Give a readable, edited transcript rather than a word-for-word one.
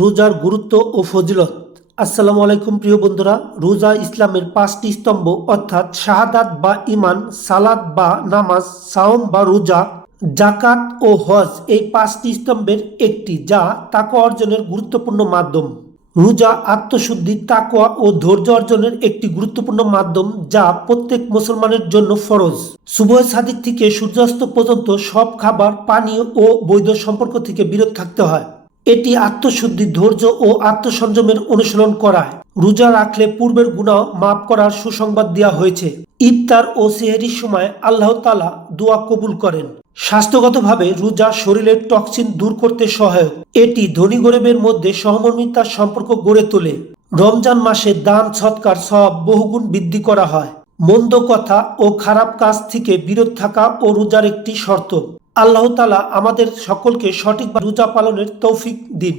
রোজার গুরুত্ব ও ফজিলত। আসসালামু আলাইকুম প্রিয় বন্ধুরা। রোজা ইসলামের 5টি স্তম্ভ অর্থাৎ শাহাদাত বা ঈমান, সালাত বা নামাজ, সাওম বা রোজা, যাকাত ও হজ এই 5টি স্তম্ভের একটি, যা তাকওয়া অর্জনের গুরুত্বপূর্ণ মাধ্যম। রোজা আত্মশুদ্ধি, তাকওয়া ও ধৈর্য অর্জনের একটি গুরুত্বপূর্ণ মাধ্যম, যা প্রত্যেক মুসলমানের জন্য ফরজ। সুবহ সাদিক থেকে সূর্যাস্ত পর্যন্ত সব খাবার, পানীয় ও বৈধ সম্পর্ক থেকে বিরত থাকতে হয়। এটি আত্মশুদ্ধি, ধৈর্য ও আত্মসংযমের অনুশীলন করায়। রোজা রাখলে পূর্বের গুনাহ মাফ করার সুসংবাদ দেওয়া হয়েছে। ইফতার ও সেহরির সময় আল্লাহ তাআলা দোয়া কবুল করেন। স্বাস্থ্যগতভাবে রোজা শরীরের টক্সিন দূর করতে সহায়ক। এটি ধনী গরিবের মধ্যে সহমর্মিতার সম্পর্ক গড়ে তোলে। রমজান মাসে দান সৎকার সওয়াব বহুগুণ বৃদ্ধি করা হয়। মন্দ কথা ও খারাপ কাজ থেকে বিরত থাকা ও রোজার একটি শর্ত। আল্লাহ তাআলা আমাদের সকলকে সঠিক রোজা পালনের তৌফিক দিন।